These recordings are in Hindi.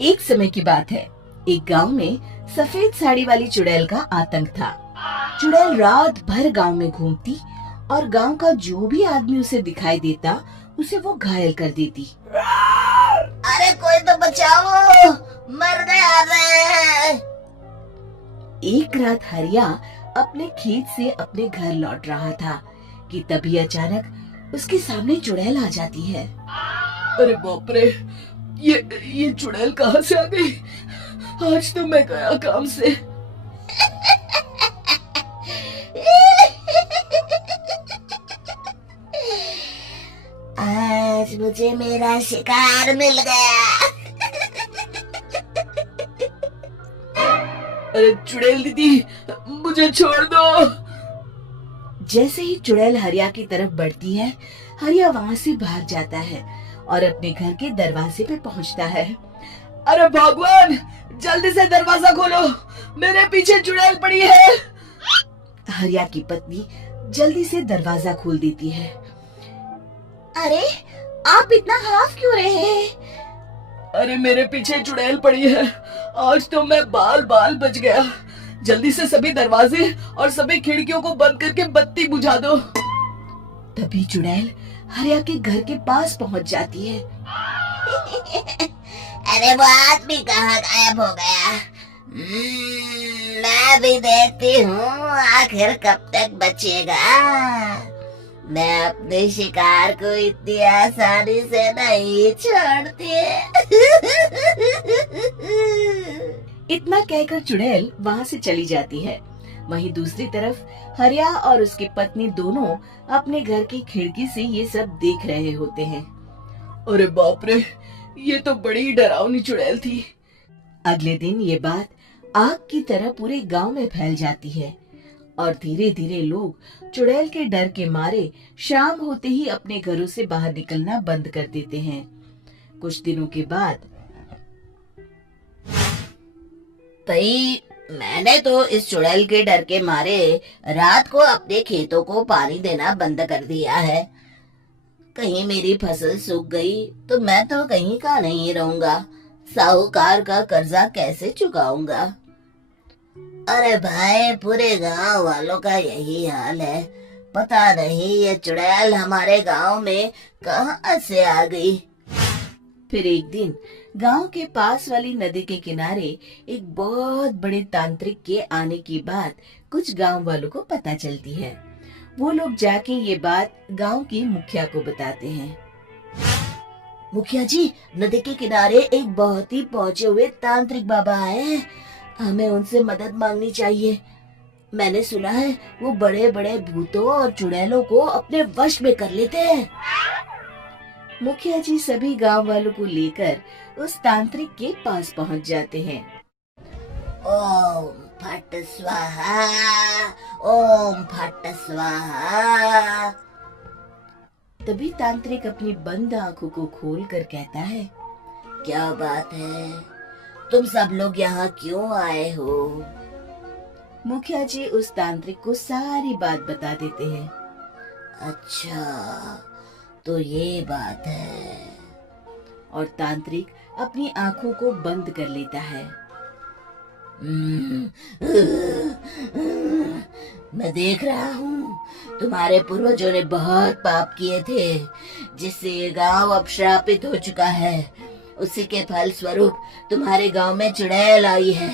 एक समय की बात है। एक गांव में सफेद साड़ी वाली चुड़ैल का आतंक था। चुड़ैल रात भर गांव में घूमती और गांव का जो भी आदमी उसे दिखाई देता उसे वो घायल कर देती। अरे कोई तो बचाओ, मर गया रे। एक रात हरिया अपने खेत से अपने घर लौट रहा था कि तभी अचानक उसके सामने चुड़ैल आ जाती है। अरे बाप रे, ये चुड़ैल कहाँ से आ गई? आज तो मैं गया काम से। आज मुझे मेरा शिकार मिल गया। अरे चुड़ैल दीदी, मुझे छोड़ दो। जैसे ही चुड़ैल हरिया की तरफ बढ़ती है, हरिया वहाँ से भाग जाता है और अपने घर के दरवाजे पे पहुँचता है। अरे भगवान, जल्दी से दरवाजा खोलो, मेरे पीछे चुड़ैल पड़ी है। हरिया की पत्नी जल्दी से दरवाजा खोल देती है। अरे आप इतना हाफ क्यों रहे हैं? अरे मेरे पीछे चुड़ैल पड़ी है, आज तो मैं बाल बाल बच गया। जल्दी से सभी दरवाजे और सभी खिड़कियों को बंद करके बत्ती बुझा दो। तभी चुड़ैल हरिया के घर के पास पहुंच जाती है। अरे वो आदमी कहाँ गायब हो गया? मैं भी देखती हूँ आखिर कब तक बचेगा। मैं अपने शिकार को इतनी आसानी से नहीं छोड़ती। इतना कहकर चुड़ैल वहाँ से चली जाती है। वहीं दूसरी तरफ हरिया और उसकी पत्नी दोनों अपने घर की खिड़की से ये सब देख रहे होते हैं। अरे बाप रे, ये तो बड़ी डरावनी चुड़ैल थी। अगले दिन ये बात आग की तरह पूरे गांव में फैल जाती है और धीरे धीरे लोग चुड़ैल के डर के मारे शाम होते ही अपने घरों से बाहर निकलना बंद कर देते हैं। कुछ दिनों के बाद भाई, मैंने तो इस चुड़ैल के डर के मारे रात को अपने खेतों को पानी देना बंद कर दिया है। कहीं मेरी फसल सूख गई तो मैं तो कहीं का नहीं रहूंगा। साहूकार का कर्जा कैसे चुकाऊंगा? अरे भाई, पूरे गांव वालों का यही हाल है। पता नहीं ये चुड़ैल हमारे गांव में कहां से आ गई। फिर एक दिन गांव के पास वाली नदी के किनारे एक बहुत बड़े तांत्रिक के आने की बात कुछ गांव वालों को पता चलती है। वो लोग जाके ये बात गांव के मुखिया को बताते हैं। मुखिया जी, नदी के किनारे एक बहुत ही पहुंचे हुए तांत्रिक बाबा आए हैं। हमें उनसे मदद मांगनी चाहिए। मैंने सुना है वो बड़े बड़े भूतों और चुड़ैलों को अपने वश में कर लेते हैं। मुखिया जी सभी गांव वालों को लेकर उस तांत्रिक के पास पहुंच जाते हैं। ओम फट स्वाहा, ओम फट स्वाहा। तभी तांत्रिक अपनी बंद आंखों को खोलकर कहता है, क्या बात है? तुम सब लोग यहाँ क्यों आए हो? मुखिया जी उस तांत्रिक को सारी बात बता देते हैं। अच्छा, तो ये बात है। और तांत्रिक अपनी आंखों को बंद कर लेता है। मैं देख रहा हूँ तुम्हारे पूर्वजों ने बहुत पाप किए थे, जिससे ये गांव अब श्रापित हो चुका है। उसी के फल स्वरूप तुम्हारे गांव में चुड़ैल आई है।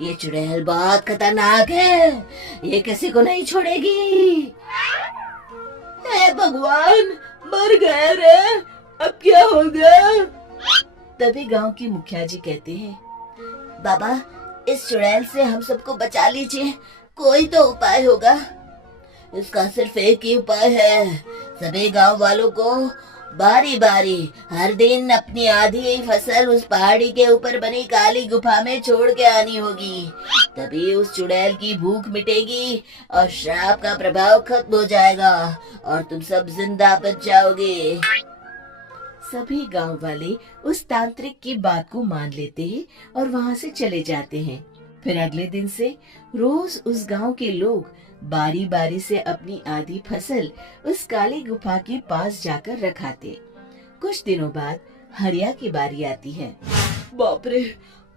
ये चुड़ैल बहुत खतरनाक है, ये किसी को नहीं छोड़ेगी। हे भगवान, मर गए रे, अब क्या होगा? तभी गांव के मुखिया जी कहते हैं, बाबा, इस चुड़ैल से हम सबको बचा लीजिए। कोई तो उपाय होगा। इसका सिर्फ एक ही उपाय है। सभी गांव वालों को बारी बारी हर दिन अपनी आधी फसल उस पहाड़ी के ऊपर बनी काली गुफा में छोड़ के आनी होगी। तभी उस चुड़ैल की भूख मिटेगी और श्राप का प्रभाव खत्म हो जाएगा और तुम सब जिंदा बच जाओगे। सभी गांव वाले उस तांत्रिक की बात को मान लेते हैं और वहां से चले जाते हैं। फिर अगले दिन से रोज उस गांव के लोग बारी बारी से अपनी आधी फसल उस काली गुफा के पास जाकर रखाते। कुछ दिनों बाद हरिया की बारी आती है। बाप रे,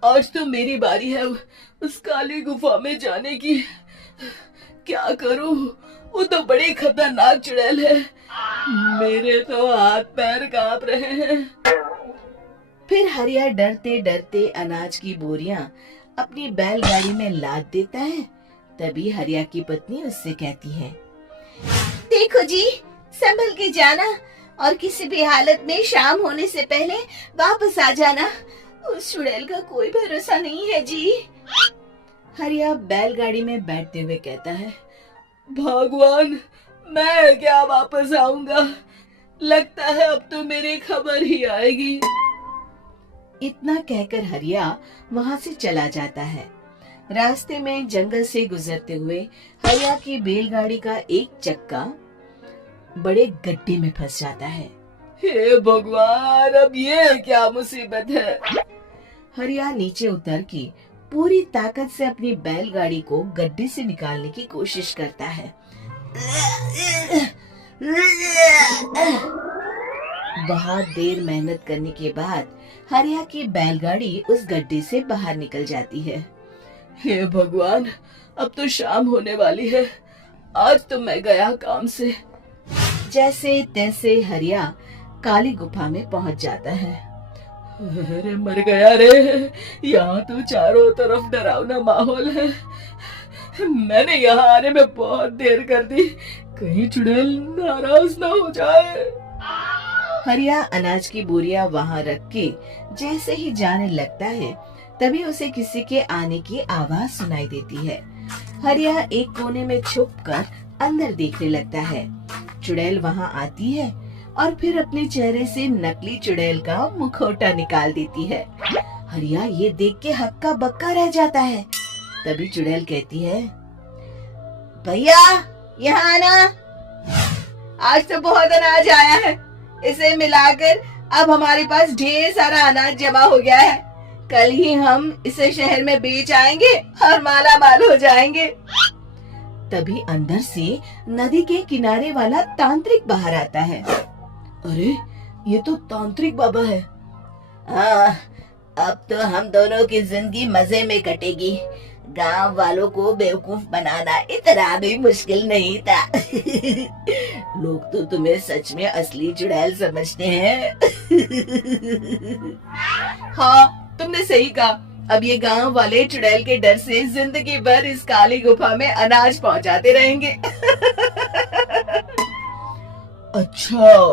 आज तो मेरी बारी है उस काली गुफा में जाने की। क्या करूं? वो तो बड़ी खतरनाक चुड़ैल है। मेरे तो हाथ पैर कांप रहे हैं। फिर हरिया डरते डरते अनाज की बोरियां अपनी बैलगाड़ी में लाद देता है। तभी हरिया की पत्नी उससे कहती है, देखो जी, संभल के जाना और किसी भी हालत में शाम होने से पहले वापस आ जाना। उस चुड़ैल का कोई भरोसा नहीं है जी। हरिया बैलगाड़ी में बैठते हुए कहता है, भगवान, मैं क्या वापस आऊंगा? लगता है अब तो मेरी खबर ही आएगी। इतना कहकर हरिया वहां से चला जाता है। रास्ते में जंगल से गुजरते हुए हरिया की बैलगाड़ी का एक चक्का बड़े गड्ढे में फंस जाता है। हे भगवान, अब ये क्या मुसीबत है? हरिया नीचे उतर के पूरी ताकत से अपनी बैलगाड़ी को गड्ढे से निकालने की कोशिश करता है। बहुत देर मेहनत करने के बाद हरिया की बैलगाड़ी उस गड्ढे से बाहर निकल जाती है। हे भगवान, अब तो शाम होने वाली है। आज तो मैं गया काम से। जैसे तैसे हरिया काली गुफा में पहुंच जाता है। अरे मर गया रे, यहाँ तो चारों तरफ डरावना माहौल है। मैंने यहाँ आने में बहुत देर कर दी, कहीं चुड़ैल नाराज ना हो जाए। हरिया अनाज की बोरियां वहां रख के जैसे ही जाने लगता है, तभी उसे किसी के आने की आवाज सुनाई देती है। हरिया एक कोने में छुपकर अंदर देखने लगता है। चुड़ैल वहां आती है और फिर अपने चेहरे से नकली चुड़ैल का मुखौटा निकाल देती है। हरिया ये देख के हक्का बक्का रह जाता है। तभी चुड़ैल कहती है, भैया यहाँ आना, आज तो बहुत अनाज आया है। इसे मिलाकर अब हमारे पास ढेर सारा अनाज जमा हो गया है। कल ही हम इसे शहर में बेच आएंगे और माला माल हो जाएंगे। तभी अंदर से नदी के किनारे वाला तांत्रिक बाहर आता है। अरे, ये तो तांत्रिक बाबा है। हाँ, अब तो हम दोनों की जिंदगी मजे में कटेगी। गांव वालों को बेवकूफ बनाना इतना भी मुश्किल नहीं था। लोग तो तुम्हें सच में असली चुड़ैल समझते हैं। हाँ, तुमने सही कहा। अब ये गांव वाले चुड़ैल के डर से जिंदगी भर इस काली गुफा में अनाज पहुंचाते रहेंगे। अच्छा,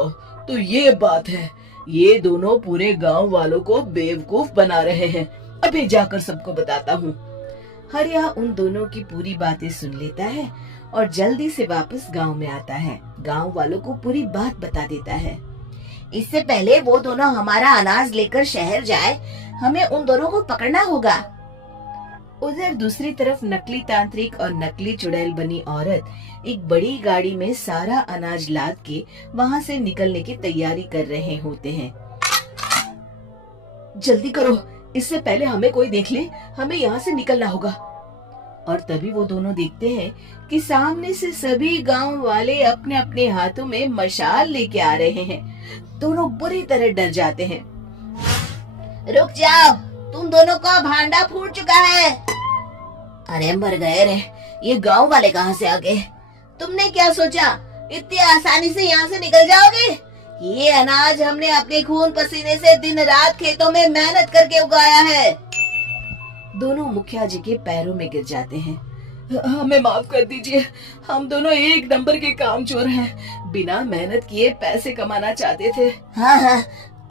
तो ये बात है। ये दोनों पूरे गांव वालों को बेवकूफ बना रहे हैं। अभी जाकर सबको बताता हूँ। हरिया उन दोनों की पूरी बातें सुन लेता है और जल्दी से वापस गांव में आता है। गांव वालों को पूरी बात बता देता है। इससे पहले वो दोनों हमारा अनाज लेकर शहर जाए, हमें उन दोनों को पकड़ना होगा। उधर दूसरी तरफ नकली तांत्रिक और नकली चुड़ैल बनी औरत एक बड़ी गाड़ी में सारा अनाज लाद के वहां से निकलने की तैयारी कर रहे होते हैं। जल्दी करो, इससे पहले हमें कोई देख ले। हमें यहाँ से निकलना होगा। और तभी वो दोनों देखते हैं कि सामने से सभी गांव वाले अपने अपने हाथों में मशाल लेके आ रहे हैं। दोनों बुरी तरह डर जाते हैं। रुक जाओ, तुम दोनों का भांडा फूट चुका है। अरे मर गए रे, ये गांव वाले कहाँ से आ गए? तुमने क्या सोचा इतनी आसानी से यहाँ से निकल जाओगे? ये अनाज हमने अपने खून पसीने से दिन रात खेतों में मेहनत करके उगाया है। दोनों मुखिया जी के पैरों में गिर जाते हैं। हमें माफ कर दीजिए, हम दोनों एक नंबर के कामचोर हैं। बिना मेहनत किए पैसे कमाना चाहते थे। हाँ,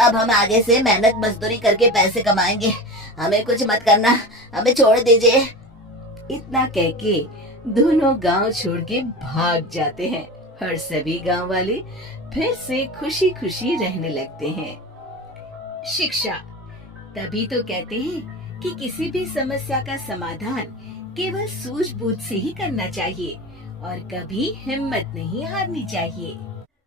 अब हम आगे से मेहनत मजदूरी करके पैसे कमाएंगे। हमें कुछ मत करना, हमें छोड़ दीजिए। इतना कह के दोनों गांव छोड़ के भाग जाते हैं और सभी गांव वाले फिर से खुशी खुशी रहने लगते हैं। शिक्षा, तभी तो कहते हैं कि किसी भी समस्या का समाधान केवल सूझबूझ से ही करना चाहिए और कभी हिम्मत नहीं हारनी चाहिए।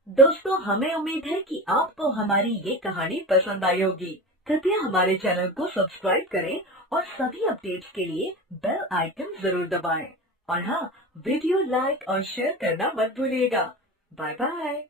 दोस्तों, हमें उम्मीद है कि आपको हमारी ये कहानी पसंद आई होगी। कृपया हमारे चैनल को सब्सक्राइब करें और सभी अपडेट्स के लिए बेल आइकन जरूर दबाएं। और हाँ, वीडियो लाइक और शेयर करना मत भूलिएगा। Bye bye.